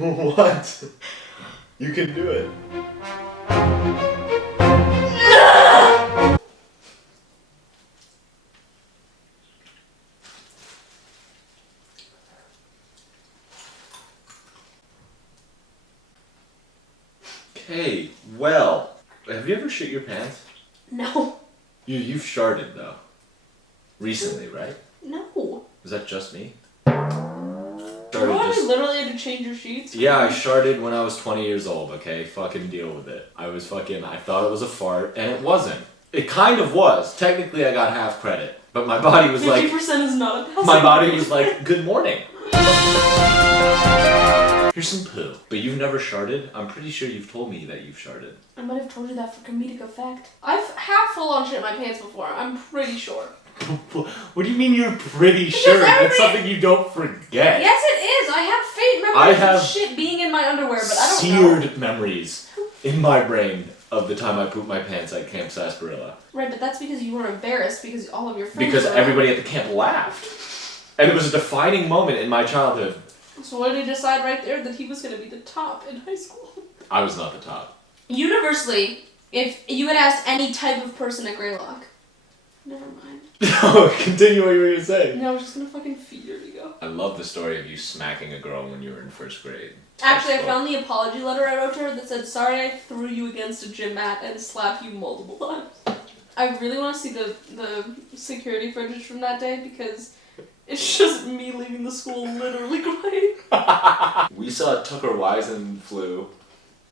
What? You can do it. Okay, well, have you ever shit your pants? No. You've sharted though. Recently, right? No. Was that just me? You literally had to change your sheets? Yeah, I sharted when I was 20 years old, okay? Fucking deal with it. I thought it was a fart, and it wasn't. It kind of was. Technically, I got half credit. But my body was 50% like... 50% is not a passing My body grade. was like, good morning. Here's some poo. But you've never sharted? I'm pretty sure you've told me that you've sharted. I might have told you that for comedic effect. I've had full-on shit in my pants before. I'm pretty sure. What do you mean you're pretty sure? That's something you don't forget. Yes, it is. I have faint memories of shit being in my underwear, but I don't know. Seared memories in my brain of the time I pooped my pants at Camp Sarsaparilla. Right, but that's because you were embarrassed because all of your friends Because were everybody at the camp laughed. And it was a defining moment in my childhood. So what did he decide right there? That he was going to be the top in high school? I was not the top. Universally, if you had asked any type of person at Greylock... Never mind. No, continue what you were going to say. No, I was just going to fucking feed her to go. I love the story of you smacking a girl when you were in first grade. Actually, I found the apology letter I wrote to her that said, sorry I threw you against a gym mat and slapped you multiple times. I really want to see the security footage from that day because it's just me leaving the school literally crying. We saw Tucker Wisen flew.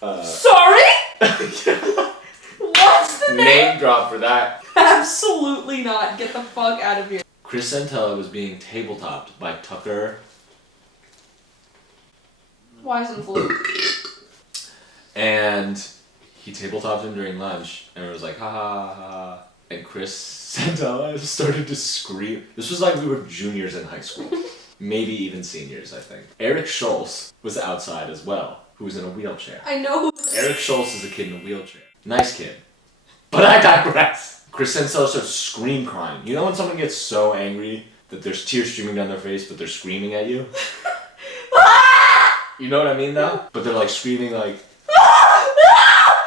Sorry? What's the name drop for that? Absolutely not. Get the fuck out of here. Chris Santella was being tabletopped by Tucker. Wisen flew. And he tabletopped him during lunch, and it was like, ha ha ha. And Chris Santella started to scream. This was like we were juniors in high school. Maybe even seniors, I think. Eric Schultz was outside as well, who was in a wheelchair. I know. Eric Schultz is a kid in a wheelchair. Nice kid. But I digress. Chris Santella starts scream crying. You know when someone gets so angry that there's tears streaming down their face, but they're screaming at you? You know what I mean though? But they're like screaming like...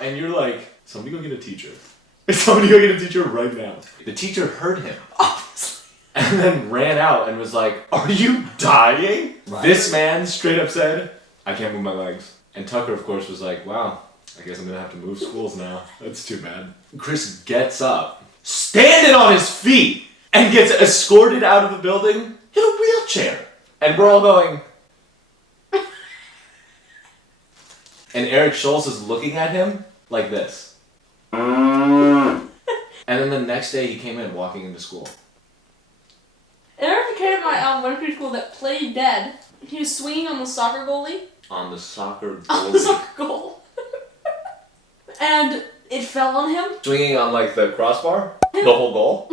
And you're like, somebody go get a teacher. Somebody go get a teacher right now. The teacher heard him. And then ran out and was like, are you dying? Right. This man straight up said, I can't move my legs. And Tucker, of course, was like, wow, I guess I'm gonna have to move schools now. That's too bad. Chris gets up, standing on his feet, and gets escorted out of the building in a wheelchair. And we're all going... And Eric Schultz is looking at him like this. And then the next day he came in walking into school. There was a kid at my elementary school that played dead. He was swinging on the soccer goalie. On the soccer goalie? On the soccer goal. And it fell on him. Swinging on like the crossbar? The whole goal?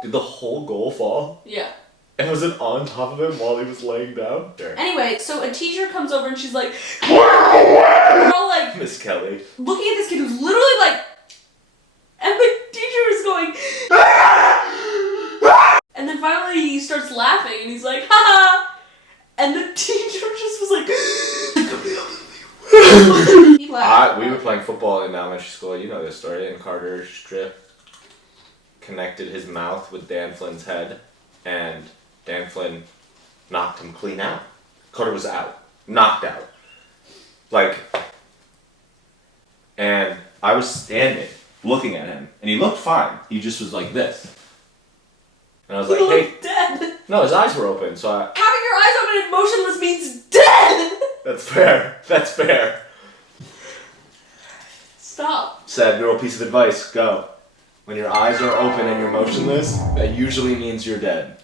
Did the whole goal fall? Yeah. And was it on top of him while he was laying down? Sure. Anyway, so a teacher comes over and she's like, we're all like, Miss Kelly. looking at this kid who's literally like, and the teacher is going, and then finally he starts laughing and he's like, ha! And the teacher just was like, he laughed. We were playing football in elementary school, you know this story, and Carter Strip connected his mouth with Dan Flynn's head, and Dan Flynn knocked him clean out. Carter was out. Knocked out. Like, and I was standing, looking at him, and he looked fine. He just was like this. And I was like, hey. Dead. No, his eyes were open, so I... Having your eyes open and motionless means dead! That's fair. That's fair. Stop. Sad girl piece of advice. Go. When your eyes are open and you're motionless, that usually means you're dead.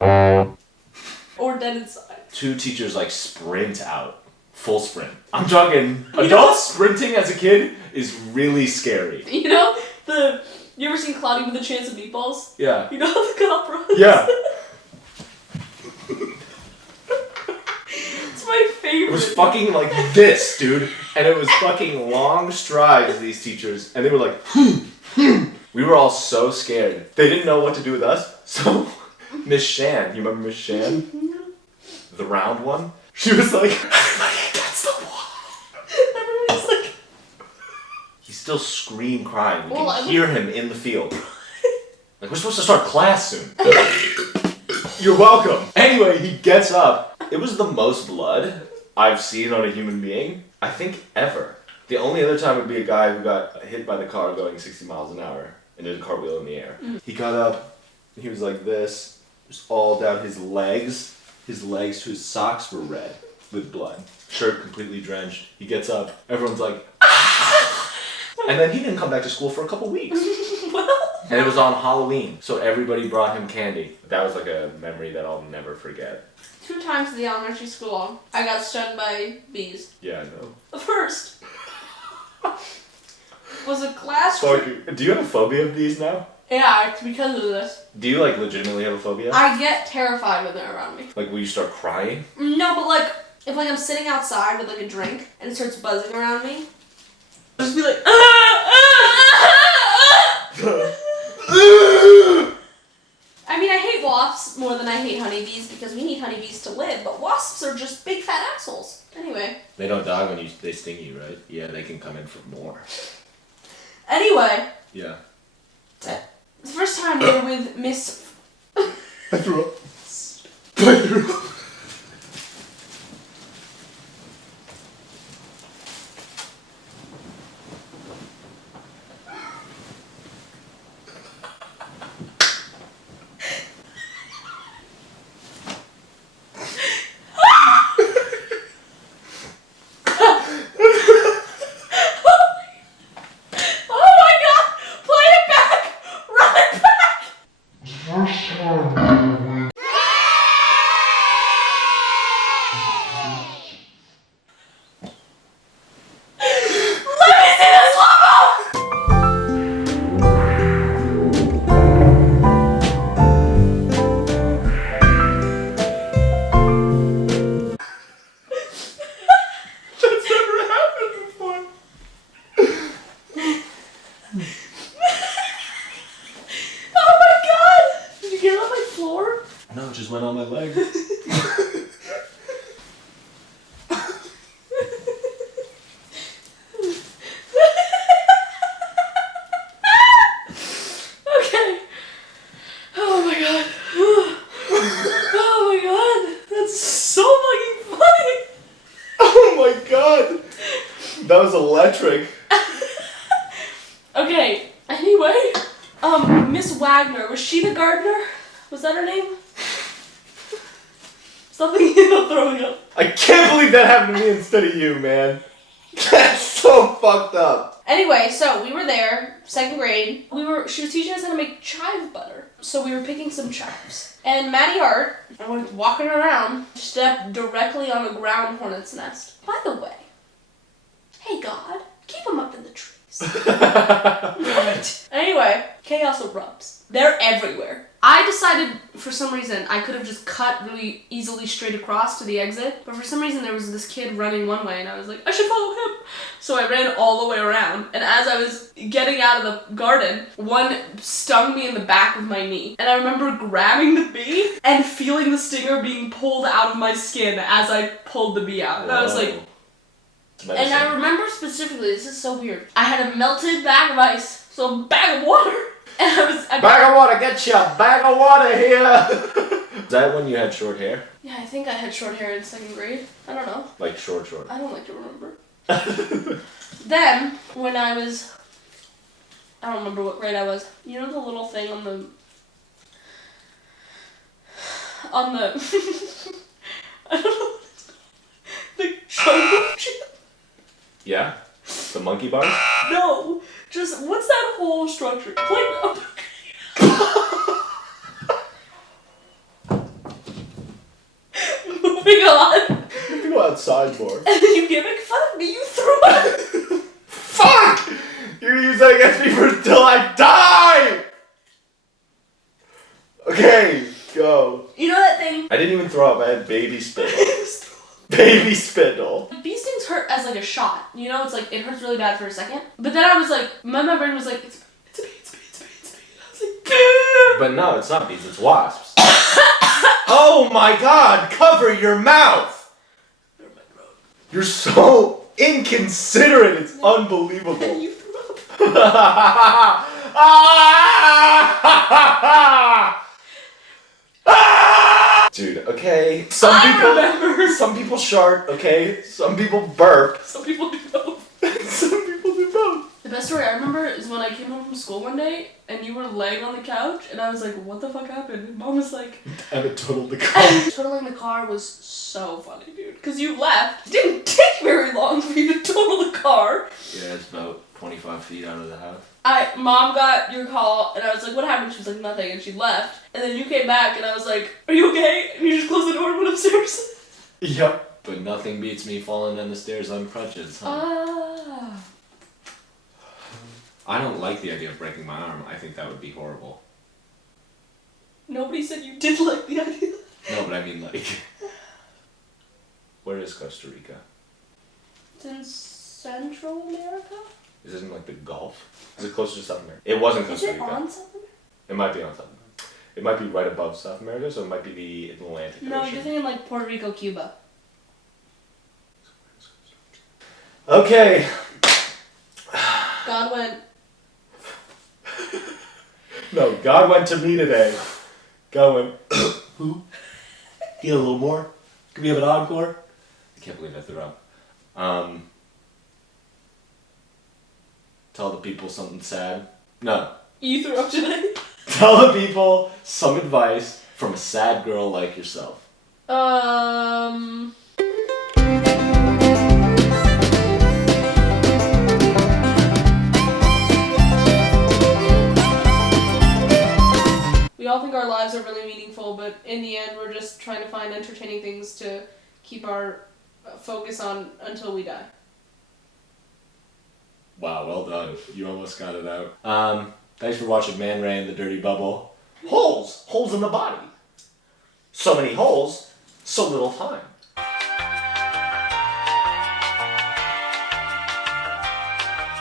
Or dead inside. Two teachers like sprint out. Full sprint. I'm talking, adult sprinting as a kid is really scary. You know, you ever seen Cloudy with a Chance of Meatballs? Yeah. You know how the cop runs? Yeah. It's my favorite. It was fucking like this, dude. And it was fucking long strides, these teachers. And they were like, We were all so scared. They didn't know what to do with us. So, Miss Shan, you remember Miss Shan? The round one? She was like, everybody against the wall. Everybody's like... He still screamed crying. You Well, can hear him in the field. Like, we're supposed to start class soon. You're welcome. Anyway, he gets up. It was the most blood I've seen on a human being, I think, ever. The only other time would be a guy who got hit by the car going 60 miles an hour and did a cartwheel in the air. He got up, he was like this, just all down his legs. His legs to his socks were red with blood. Shirt completely drenched. He gets up, everyone's like, ah! And then he didn't come back to school for a couple weeks. And it was on Halloween, so everybody brought him candy. That was like a memory that I'll never forget. 2 times in the elementary school, I got stung by bees. Yeah, I know. The first was a class trip. Do you have a phobia of bees now? Yeah, it's because of this. Do you like legitimately have a phobia? I get terrified when they're around me. Like, will you start crying? No, but like, if like I'm sitting outside with like a drink and it starts buzzing around me, I'll just be like, I mean, I hate wasps more than I hate honeybees because we need honeybees to live, but wasps are just big fat assholes. Anyway. They don't die when they sting you, right? Yeah, they can come in for more. Anyway. Yeah. The first time we were with Miss... I threw up. I threw up. No, it just went on my leg. Okay. Oh my god. Oh my god. That's so fucking funny. Oh my god. That was electric. Okay, anyway. Miss Wagner, was she the gardener? Was that her name? Stop thinking about throwing up. I can't believe that happened to me instead of you, man. That's so fucked up. Anyway, so we were there, 2nd grade. She was teaching us how to make chive butter. So we were picking some chives. And Maddie Hart, walking around, stepped directly on a ground hornet's nest. By the way, hey God, keep them up in the trees. Right. Anyway, chaos erupts. They're everywhere. I decided, for some reason, I could have just cut really easily straight across to the exit, but for some reason there was this kid running one way, and I was like, I should follow him. So I ran all the way around, and as I was getting out of the garden, one stung me in the back of my knee. And I remember grabbing the bee and feeling the stinger being pulled out of my skin as I pulled the bee out. And I was like... And I remember specifically, this is so weird, I had a melted bag of ice, so a bag of water. And bag of water, get you a bag of water here! Is that when you had short hair? Yeah, I think I had short hair in 2nd grade. I don't know. Like short. I don't like to remember. Then, when I was... I don't remember what grade I was. You know the little thing on the... I don't know what it's called. The jungle gym? Yeah? The monkey bars? No! Just, what's that whole structure? Playground. Moving on. You have to go outside more. And then you get making fun of me, you threw up. Fuck! You're gonna use that against me till I die! Okay, go. You know that thing? I didn't even throw up, I had baby spittle. Baby spittle. Bee stings hurt as like a shot. You know, it's like, it hurts really bad for a second. But then I was like, my brain was like, it's a bee. I was like, Boo! But no, it's not bees, it's wasps. Oh my god, cover your mouth! You're so inconsiderate. It's unbelievable. And you threw up. Dude, okay. Some people shart, okay? Some people burp. Some people do both. Some people do both. The best story I remember is when I came home from school one day and you were laying on the couch and I was like, what the fuck happened? And Mom was like... Emmett totaled the car. Totaling the car was so funny, dude. Because you left. It didn't take very long for you to total the car. Yeah, it's about 25 feet out of the house. Mom got your call and I was like, what happened? She was like, nothing. And she left. And then you came back and I was like, are you okay? And you just closed the door and went upstairs. Yep. But nothing beats me falling down the stairs on crutches, huh? Ah. I don't like the idea of breaking my arm. I think that would be horrible. Nobody said you did like the idea. No, but I mean like... Where is Costa Rica? It's in Central America? Is it in like the Gulf? Is it closer to South America? It wasn't Is Costa it Rica. on South America? It might be on South America. It might be right above South America, so it might be the Atlantic No, Ocean. you're thinking like Puerto Rico, Cuba. Okay. God went... No, God went to me today. God went, who? Get a little more? Can we have an encore? I can't believe I threw up. Tell the people something sad. No. You threw up today? Tell the people some advice from a sad girl like yourself. We all think our lives are really meaningful, but in the end, we're just trying to find entertaining things to keep our focus on until we die. Wow, well done. You almost got it out. Thanks for watching Man Ray and the Dirty Bubble. Holes! Holes in the body. So many holes, so little time.